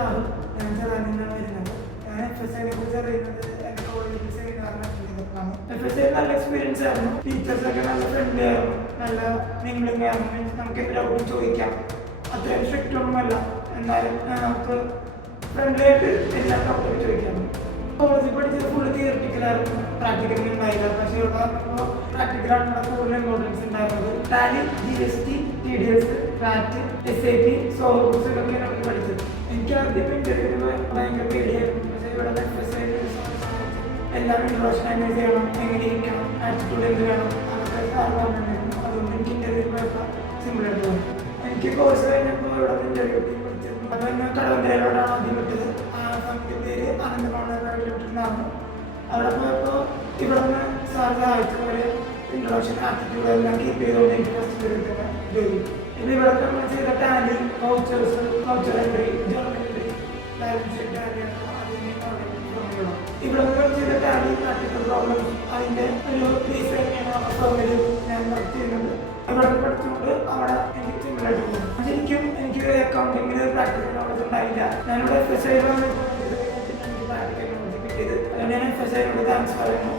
രാഹുൽ. ഞാൻ ചെറാനിൽ നിന്നാണ് വരുന്നത്. ഞാൻ FSI കുറിച്ച് അറിയുന്നത് എൻ്റെ കോളേജിൽ സെമിനാറിന് അറ്റൻഡ് ചെയ്തപ്പോഴാണ്. FSI നല്ല എക്സ്പീരിയൻസ് ആയിരുന്നു. ടീച്ചേഴ്സൊക്കെ നല്ല ഫ്രണ്ട്ലി ആയിരുന്നു, നല്ല മിംഗ്ലിംഗ് ആയിരുന്നു. മീൻസ് നമുക്ക് എന്ത് ഡൗട്ടും ചോദിക്കാം. അത്രയും സ്ട്രിക്റ്റ് ഒന്നുമല്ല, എന്നാലും നമുക്ക് ഫ്രണ്ട്ലി ആയിട്ട് എല്ലാ ഡൗട്ടും ചോദിക്കാം. കോളേജിൽ പഠിച്ചത് ഫുള്ള് തിയറിറ്റിക്കലായിരുന്നു, പ്രാക്ടിക്കൽ ഉണ്ടായില്ല. പക്ഷേ ഇവിടെ വന്നപ്പോൾ പ്രാക്ടിക്കലാണ് ഇവിടെ കൂടുതൽ ഇമ്പോർട്ടൻസ് ഉണ്ടായിരുന്നത്. Tally, GST, TDS, VAT, SAP, softwares ഇതൊക്കെയാണ് നമ്മൾ പഠിച്ചത്. എനിക്ക് ആദ്യം ഇന്റർവ്യൂവിന് ഭയങ്കര പേടിയായിരുന്നു. പക്ഷേ ഇവിടെ FSI എല്ലാം ഇൻട്രോഡക്ഷൻ എങ്ങനെ ചെയ്യണം, എങ്ങനെ ഇരിക്കണം, ആറ്റിറ്റ്യൂഡ് എന്ത് വേണം, അതൊക്കെ സാർ പറഞ്ഞിട്ടുണ്ടായിരുന്നു. അതുകൊണ്ട് എനിക്ക് ഇന്റർവ്യൂ പോയപ്പോൾ സിമ്പിളായിട്ട് തോന്നി. എനിക്ക് കോഴ്സ് കഴിഞ്ഞപ്പോൾ ഇവിടെ ഇന്റർവ്യൂ ടീം പഠിച്ചത് അത് തന്നെ കടവന്തരയിലോട്ടാണ് ആദ്യം വിട്ടത്. ആ സമയത്ത് പേര് അനന്തമാണെന്നാണ്. അവിടെ പോയപ്പോൾ ഇവിടെ നിന്ന് സാർ സഹായിച്ച പോലെ ഇൻട്രോഡക്ഷൻ ആറ്റിറ്റ്യൂഡ് എല്ലാം കീപ്പ് ചെയ്തുകൊണ്ട് എനിക്ക് ഫസ്റ്റ് പീരീഡ് തന്നെ ജോലി. പിന്നെ ഇവിടെ നമ്മൾ ചെയ്ത Tally, vouchers, voucher entry, journal entry, balance sheet ടാലിയാണ് ഇവിടെ നിന്ന് ചെയ്ത ടാലി, പ്രാക്ടിക്കൽ പ്രോബ്ലംസ് അതിൻ്റെ ഒരു ബേസ് തന്നെയാണ് പ്രോഗ്രാമിൽ ഞാൻ വർക്ക് ചെയ്യുന്നത്. ഇവിടെ പഠിച്ചുകൊണ്ട് അവിടെ എനിക്ക് സിമ്പിളായിട്ട് പോകും. ശരിക്കും എനിക്ക് അക്കൗണ്ടിങ്ങിന് പ്രാക്ടിക്കൽ നോളജ് ഉണ്ടായില്ല. ഞാനിവിടെ FSI എനിക്ക് പ്രാക്ടിക്കൽ നോളജ് കിട്ടിയത്. അതുകൊണ്ട് ഞാൻ FSI താങ്ക്സ് പറയുന്നു.